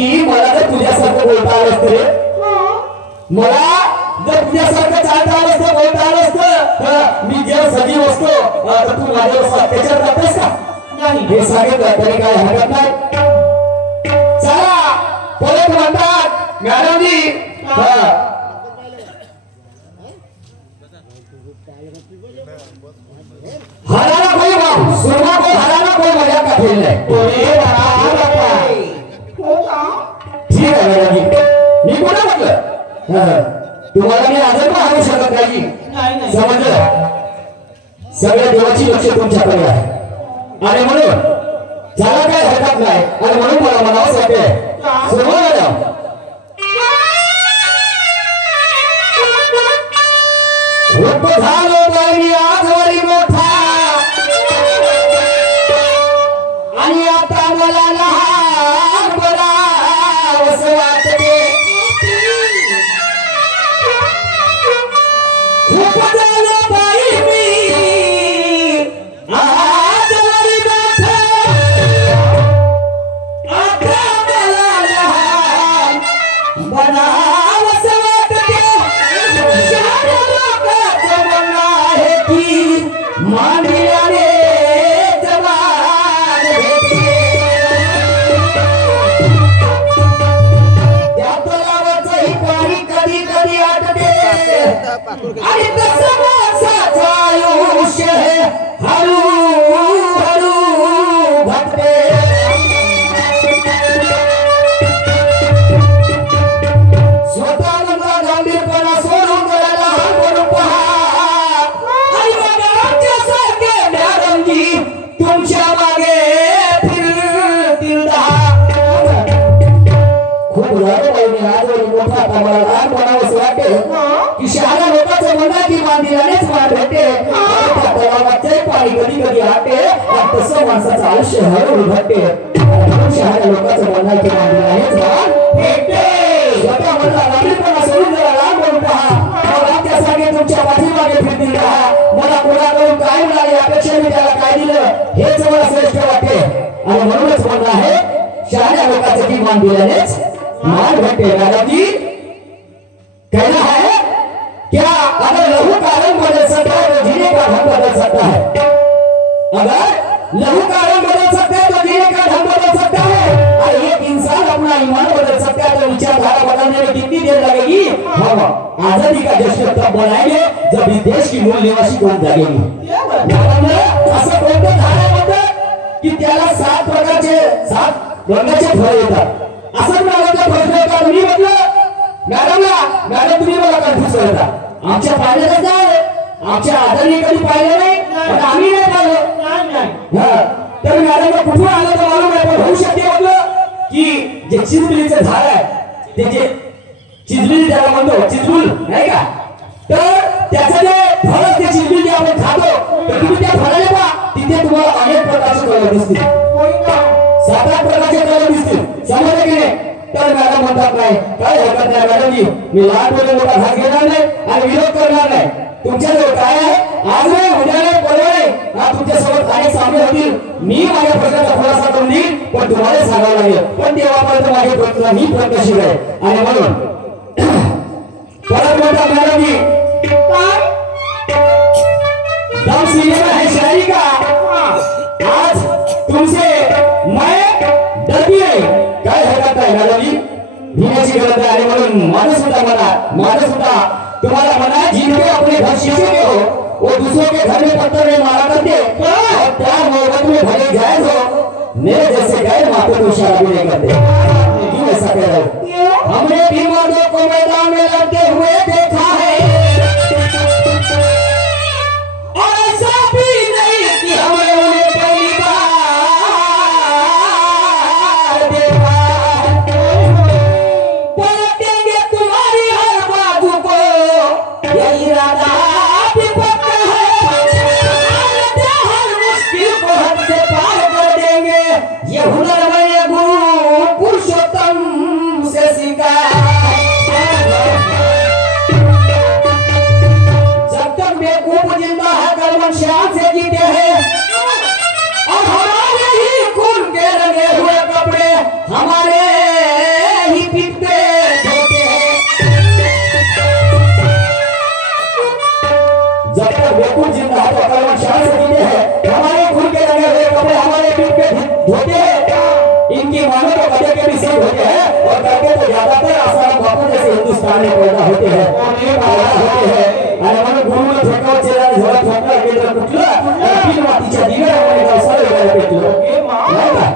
की मला जर तुझ्यासारखं बोलता आलं असतं रे, मला जर तुझ्यासारखं चालता आलं असतं, बोलता आलं असतं, तर मी जेव्हा सजीव असतो तर तू माझ्यावर अत्याचार करतेस का? नाही. हे सांगितलं तरी काय हरकत नाही. चला परत म्हणतात मॅडमजी, हराना कोई सुरमा को हराना कोई मजा का खेल है. ठीक आहे मॅडमजी, मी कोणा म्हटलं तुम्हाला मी आदर पण आणू शकत नाही. समजलं? सगळ्या देवाची लक्ष तुमच्याकडे आहे आणि म्हणून ज्याला काय हरकत नाही आणि म्हणून मला म्हणावंच वाटते सुरमा मॅडम, झालो मी आजवरी मोठा आणि आता मला लहान बरावस वाटते. खूप झालो बाई मी आजवरी मोठा, आता मला लहान बरावस वाटते. मांडियाने जवान भेटले, त्या तलावाचंही पाणी कधी कधी आटते आणि तसं माणसाचं आयुष्य हे हळू हळू घटते. स्वतःला गांभीरपणा सोडून करायला म्हणून पहा तुमच्या मागे फिरतील खूप झालं बाईने आजवरी मोठा मला लहान बनावंच वाटते की शहाण्या लोकांचं म्हणणं की मांदिरानेच मान भेटते, तलावाचे पाणी कधी कधी आटे तसं माणसाचं आयुष्य हळूहळू घडते. शहाण्या लोकांचं म्हणणं की मांदिरानेच मान भेटते. स्वतः म्हणला गांभीरपणा सोडून जरा लहान म्हणून पहा, त्यासाठी तुमच्या पाठीमागे फिरतील राहा. मला कोणाकडून काय मिळाले अपेक्षा मी त्याला काय दिलं हेच मला श्रेष्ठ वाटते आणि म्हणूनच म्हणणं आहे शहाण्या लोकांचं की मान दिल्यानेच मान भेटते. दादाजी कहना है क्या अगर लहू का रंग बदल सकता है तो जीने का ढंग बदल सकता है. अगर लहू का रंग बदल सकता है तो जीने का ढंग बदल सकता है. और एक इंसान अपना ईमान बदल सकता है तो विचारधारा बदलने में कितनी देर लगेगी? हम आजादी का जश्न तब मनाएंगे जब इस देश की मूल निवासी कौन जागेगी. असं कोणतं झाड होतं की त्याला 7 प्रकारचे 7 रंगाचे फळ येतात. असं प्रकारचा प्रश्न होता तुम्ही म्हटलं मॅडम तुम्ही मला कन्फ्युज करता. आमच्या पाहिलेलं काय आमच्या आजारी कधी पाहिलं नाही पण आम्ही नाही पाहिलं. तर मॅडमला कुठून आलं तर मालूम आहे पण होऊ शकते म्हटलं की जे चिजबिलीचं झाड आहे ते जे चिजबिली त्याला म्हणतो चिजबुल नाही का, तर त्याचं जे फळ ते चिजबिली जे आपण खातो तर तुम्ही त्या फळाला पहा तिथे तुम्हाला अनेक प्रकारचे कलर दिसतील, 7-8 प्रकारचे कलर दिसतील. समजलं की नाही? तर मॅडम म्हणतात नाही काय हरकत नाही मॅडमजी, मी लहान मुलं मोठा भाग घेणार नाही आणि विरोध करणार नाही. तुमच्याजवळ काय आहे आज नाही उद्या नाही परवा नाही हा तुमच्यासोबत अनेक सामने होतील. मी माझ्या प्रश्नाचा खुलासा करून देईन पण तुम्हाला सांगावं लागेल पण तेव्हापर्यंत माझे प्रश्न मी प्रत्यक्षित आहे. आणि म्हणून परत म्हणतात मॅडमजी दम सिनेमा है शायरी का आज तुमसे मैं डरती है. काय हरकत नाही मॅडमजी भिण्याची गरज आहे. आणि म्हणून माणूस होता तुम्हाला मना जिनके अपने घर शीशे के हो वो दूसरों के घर में पत्थर में मारा करते और प्यार मोहब्बत में भले जायज हो मेरे जैसे गैर माते को इशारा भी नहीं करते. क्यों ऐसा कह रहे हो? हमने भी मर्दों को मैदान में लड़ते हुए देखा है और ऐसा भी नहीं कि हमने उन्हें पहली बार देखा. पलटेंगे तुम्हारी हर बाजू को यही इरादा भी पक्का है. हर मुश्किल को हद से पार कर देंगे ये हुनर में गुरु पुरुषोत्तम से सीखा. जब तक बेवकूफ जिंदा है कलम शान से जीते हैं और हमारे ही खून के रंगे हुए कपड़े हमारे हिंदुस्तान में पैदा होते हैं आणि मला गुरुने ठोकाव चेला झोळा ठोकला केंद्र कुठलं तीन वाटीच्या दिव्यामध्ये गावसाला वेळा भेटलो नाही का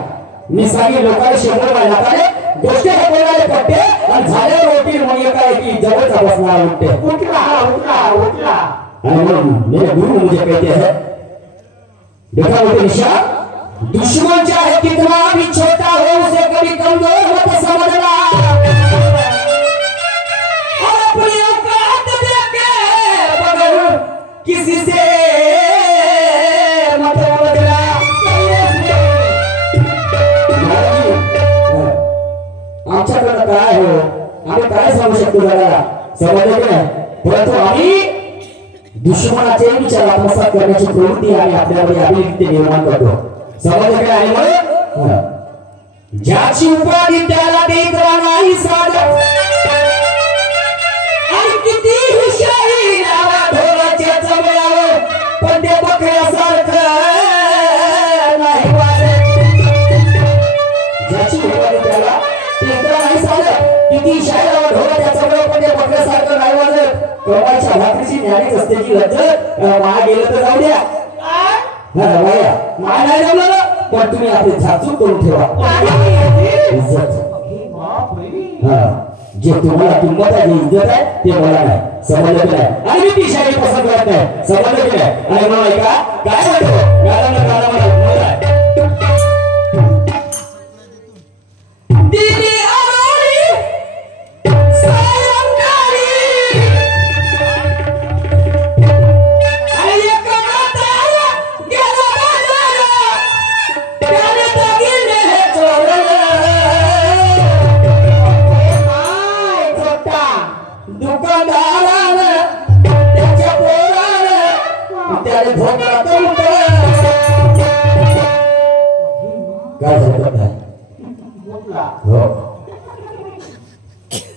मी सांगे लोकांना शंभर वाला काय गोष्टी बोलायला पट्टे आणि झाल्यावर रोटी मग काय की जवळचा बसणार उठते उठला आणि मेरे गुरु मुझे कहते हैं देखा वो निशा दुश्मन चाहे कितना भी छोटा हो उसे कभी कमजोर मत समझना और अपनी औकात देके बगैर किसी से मत बदला आमच्याकडे काय हो आम्ही काय सांगू शकतो जगाला समजलं की नाही परंतु आम्ही दुश्मनाचे विचार आत्मसात करण्याची प्रवृत्ती आणि आपल्यामध्ये अभिव्यक्ती निर्माण करतो समजलं की नाही म्हणून ज्याची उपाधी त्याला देता नाही साधत आणि किती हुशारी लावा ढोलाच्या चमळावर पण ते बकऱ्यासारखं नाही वाजत ज्याची उपाधी त्याला देता नाही साधत किती शाही लावा ढोलाच्या चमळावर पण ते बकऱ्यासारखं नाही वाजत कमाईच्या भाकरीची न्यारीच असते जी लज्जत माया गेलं तर जाऊ द्या माया नाही जमलं पण तुम्ही आपली झाचूक करून ठेवा जे तुम्हाला किंमत आहे जी इज्जत आहे ते मला नाही समजलं की नाही आणि मी ती शाही पसंत करत नाही समजलं की नाही आणि मला ऐका काय म्हणतो गाणं मला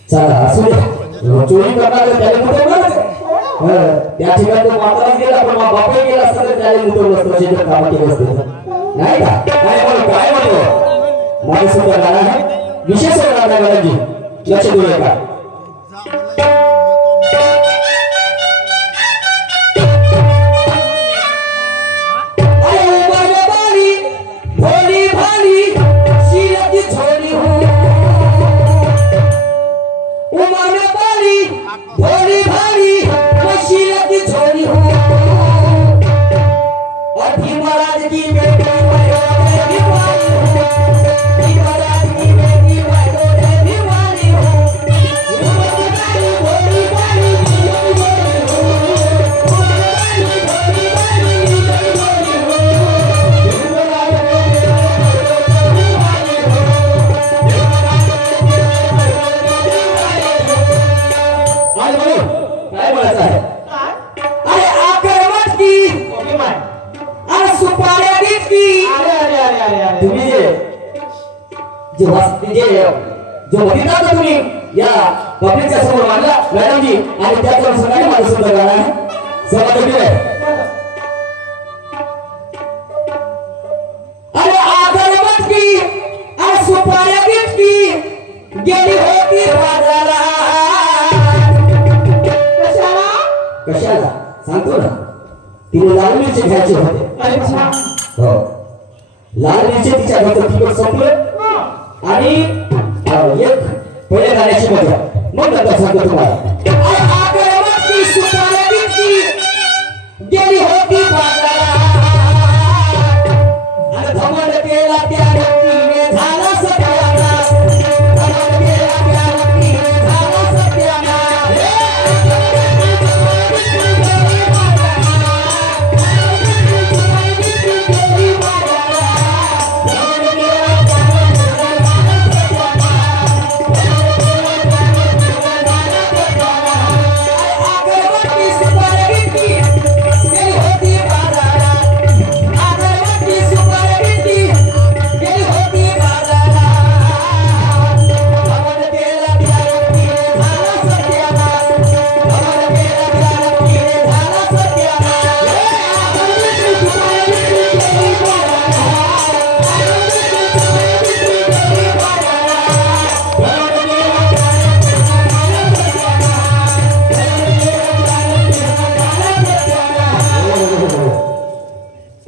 चला असू दे चोरी करणार त्याला मुतवलं त्या ठिकाणी तो मात्राच गेला पण बापाही गेला असता तर त्याला मुतवलं असतं शेतात कामं केलं असतं नाही का काय म्हणतो माझं सुद्धा गाणं आहे विशेष गाणं आहे गाण्याची लक्ष देऊ का जो बघितला तर तुम्ही या पब्लिकच्या समोर मांडला मॅडमजी आणि त्याच्या सगळ्यांनी माझं सुद्धा गाणं आहे समजलं अरे आगरबत की अरे सुपाऱ्या की गेली होती बाजारात कशाला सांगतो ना तिने लाल मिरची घ्यायचे होते हो लाल मिरची तिच्या घरात तिकट संपलं आणि एक पहिले गाण्याची मजा मग नंतर सांगतो तुम्हाला गेली होती बाजारात आणि धमाल केला त्या व्यक्तीने झाला सत्यानाश धमाल केला त्या व्यक्तीने झाला सत्यानाश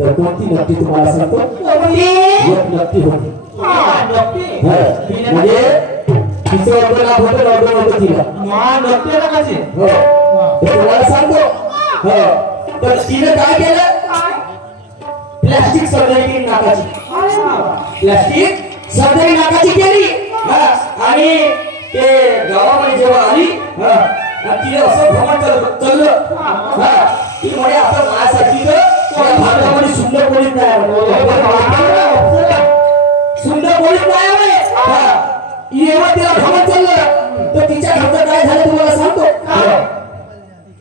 तर कोणती नक्की तुम्हाला सांगतो? एक नक्की होती. म्हणजे तिचं ऑर्डर नाव होतं, ऑर्डर होतं तिला. तुम्हाला सांगतो. तर तिने काय केलं? प्लास्टिक सर्जरी केली नाकाची. प्लास्टिक सर्जरी नाकाची केली. आणि ते गावामध्ये जेव्हा आली तिने असं भ्रमण चाललं की म्हणजे आपण माझ्यासाठी तर भारतामध्ये सुंदर कोणीच नाही, सुंदर कोणीच नाही. जेव्हा तिला भ्रमण चाललं तर तिच्या घरचं काय झालं तुम्हाला सांगतो.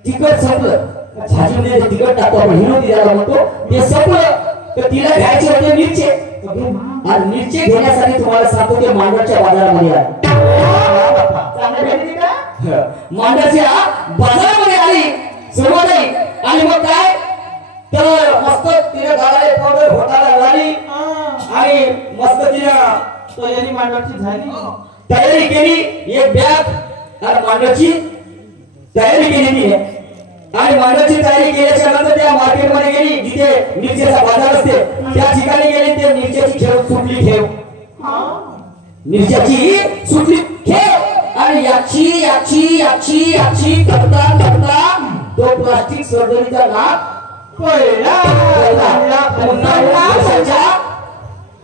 तिकट संपलं. भाजीमध्ये तिकट टाकतो आपण, हिरो द्यायला म्हणतो, ते संपलं. तर तिला घ्यायचे होते मिरचे. आणि मिरचे घेण्यासाठी तुम्हाला सांगतो ते मांडवच्या बाजारामध्ये आली. मांडवच्या बाजारामध्ये आली सर्वांनी. आणि मग काय तर मस्त तिने गालाले पावडर घोटाला लावली आणि मस्त तिने तयारी मांडवची झाली. तयारी केली. एक बॅग आणि मांडवची तयारी केली तिने. आणि मांडवची तयारी केल्याच्या नंतर त्या मार्केटमध्ये गेली जिथे मिरचीचा बाजार असते. त्या ठिकाणी गेली. ते मिरच्याची खेळ सुटली. खेळ मिरच्याची सुटली खेळ. आणि याची याची याची याची करता करता तो प्लास्टिक सर्जरीचा नाक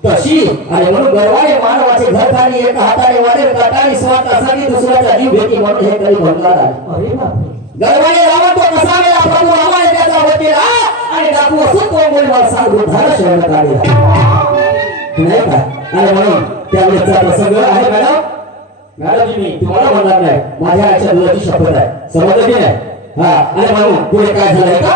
तशी. आणि म्हणून गर्वाने मानवाचे घर खाली एका हाताने वाढेल काटाने स्वार्थासाठी दुसऱ्याचा जीव घेते म्हणून हे काही भंगार आहे. गर्वाने रावण तो कसा गेला प्रभू रामाने त्याचा वध केला. आणि डाकू असं तो बोल मला सांगून झाला शरण काढला नाही का. आणि म्हणून त्यावेळेचा प्रसंग आहे. मॅडम मॅडम मी तुम्हाला म्हणणार नाही, माझ्या आईच्या दुधाची शपथ आहे. समजलं की नाही. आणि म्हणून पुढे काय झालंय का.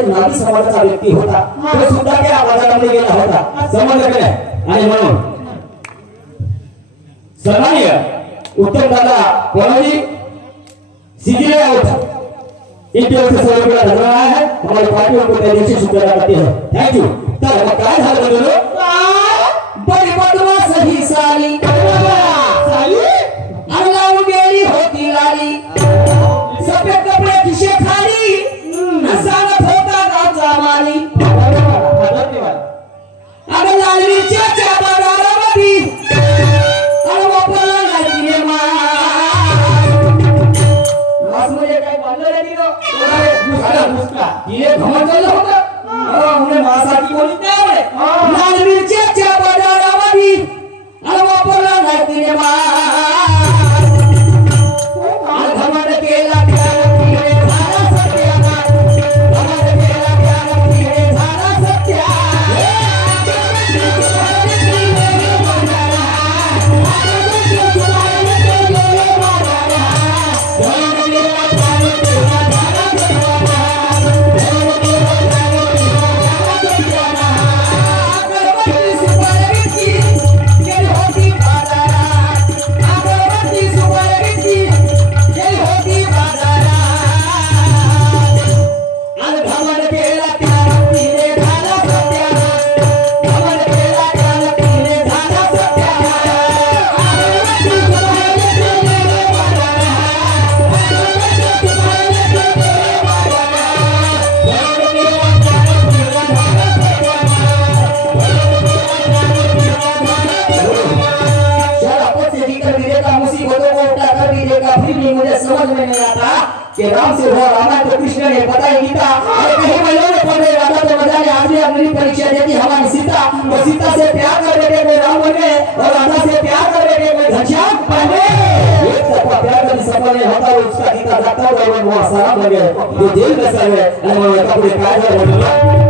नावी समाजाचा व्यक्ती होता. तो सुद्धा त्या बाजारामध्ये गेला होता. समजलं की नाही. आणि म्हणून सन्माननीय उत्तम दादा कोणाजी सीजीए होता. इनके ओर से सभी का धन्यवाद है. हमारी पार्टी को तेजी से शुक्रिया करती है. Thank you. तर मग काय झालं बघलो. बड़ी बदमाश ही साली साली अंगावर गेली होती लाली. सफेद कपडे खिशे खाली सांगत होता गावचा माली. अगं लाल मिरच्याच्या बाजारामध्ये अरे वापरला नाही तिने मास म्हणजे काय बांधलं नाही तिने घमंड चाललं होतं. म्हणजे मासाठी कोणी नाही. लाल मिरच्याच्या बाजारामध्ये अरे वापरला नाही तिने घमंड केला राम से हुआ रामायण तो कृष्ण ने बताई गीता. कहीं महिलाओं ने पढ़ रहे राधा तो मजा ने आज भी अपनी परीक्षा देती हमारी सीता. तो सीता से प्यार कर बेटे को राम बन गए. और राधा से प्यार कर बेटे कोई घनश्याम पांडे एक तरफा प्यार करने सफल नहीं होता उसका गीता जाता और वो सारा बन गया जो जेल में सर है और वो कपड़े काज है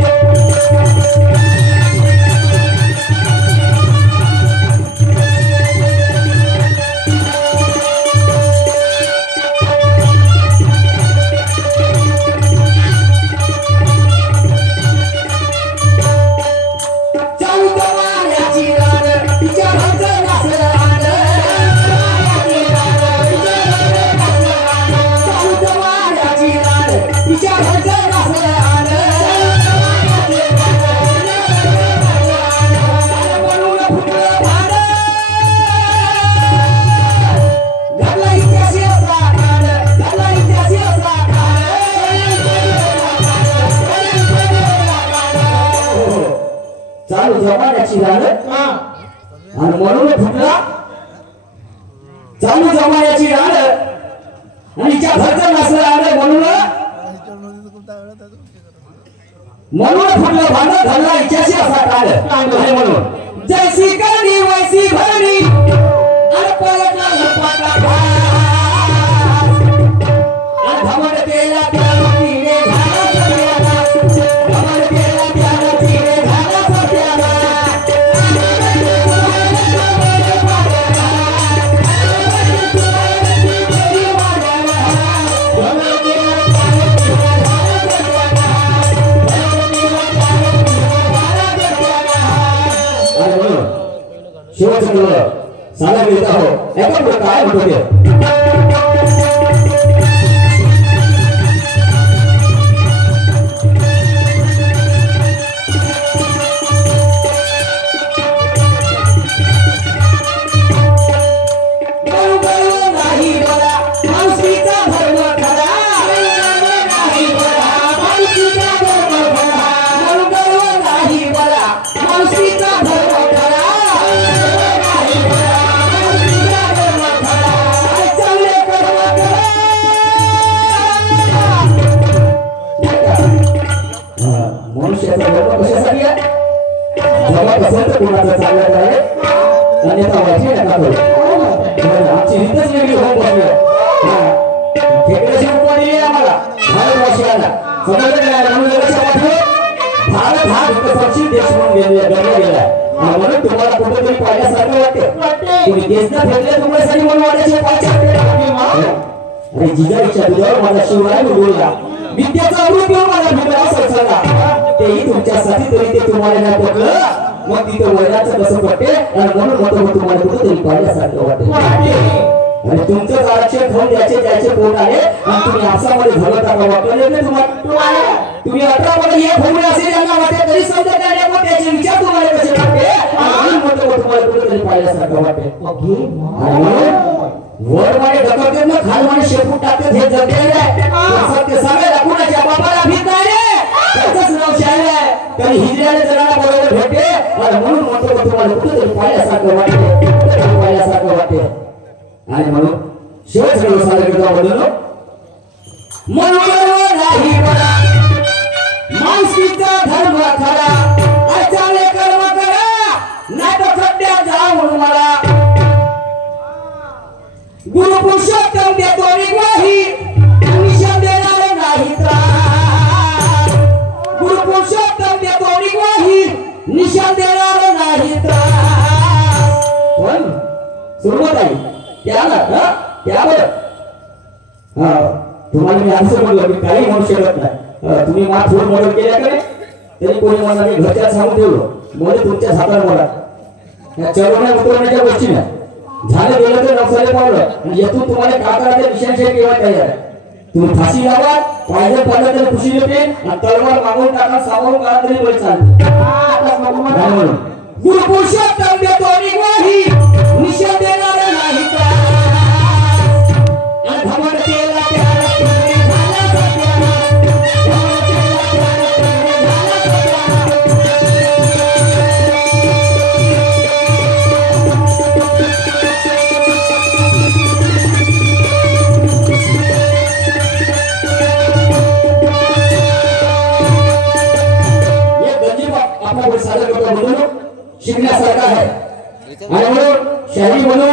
जमान्याची रान आणि म्हणून फुटला चालू जमान्याची रान आणि हिच्या घरचं नसलं आलं म्हणून फुटलं भांडण घालला हिच्याशी असा काळ आणि म्हणून जैसी करणी वैसी भरणी आणि पलटला झपाटा घास आणि धमड केला त्याला तिने झाला सत्याला धमड केला त्याला तिने झाला सत्याला शेवटचं साला मिळता हो एका काय म्हणतो कोणाचा चालत आहे अन्यथा वाची नका करू आमची रीतच वेगळी होऊन बसली खेकड्याची उपमा दिली आम्हाला भारतवासियांना समजलं काय म्हणून भारत हा विकसनशील देश म्हणून गणला गेला म्हणून तुम्हाला कुठेतरी पाहिल्यासारखं वाटते तुम्ही देशना फेकले तुमच्यासाठी म्हणून वाटायचे पाहिजे अरे जिजाईच्या दुधावर माझा शिवराय बोलला विद्याचा अमृत मला भेटला सचला तेही तुमच्यासाठी तरी ते तुम्हाला नाही पटलं मग तिथे वैराचं कसं पडते आणि म्हणून मत तुम्हाला कुठेतरी पाहिल्यासारखं वाटते आणि तुमचं आरक्षण फोन द्यायचे फोन आले आणि तुम्ही आसामध्ये झालं टाका वाटलं तुम्हाला तुम्ही 18 मध्ये हे फोन असे ज्यांना वाटते तरी समजत नाही मग त्याचे विचार तुम्हाला कसे वाटते आणि म्हणून तुम्हाला कुठेतरी पाहिल्यासारखं वाटते वर माने ढकलते ना खाल माने शेपूट टाकते हे जगले आहे ते सगळे कुणाच्या बापाला भीत नाही रे त्याचंच नाव शाहीर आहे तरी हिजऱ्याने जणांना बरोबर भेटते आणि म्हणून म्हणतो तुम्हाला कुठेतरी पाहिल्यासारखं वाटते आणि म्हणून शेवटचं सांगितलं म्हणून नाही बरा माणसाचा धर्म खरा अचाले कर्म करा नाही तर खड्ड्यात जाऊन मला गुरु पुरुषोत्तम देतो निग्वाही निशान देणार नाही त्रास गुरु पुरुषोत्तम देतो निग्वाही निशान देणार नाही त्रास पण सुरुवात आहे त्यावर तुम्हाला मी असं म्हणलं मी काही म्हणू शकत नाही तुम्ही मला थोडं मदत केल्याकडे तरी कोणी मला मी घरच्या सांगून ठेवलं मध्ये तुमच्या हाताला मला या चरवण्या उतरवण्याच्या गोष्टी नाही झालं गेलं तर नवसाले पावलं आणि यातून तुम्हाला का करायचं विषयांचे केव्हा तयार आहे तुम्ही फाशी लावा पाहिजे पडलं तरी खुशी देते आणि तलवार मागून टाका सावरून काढा तरी बळी चालते गुरु पुरुषोत्तम देतो निग्वाही निशान देणार नाही शिकण्यासारखा शाही म्हणून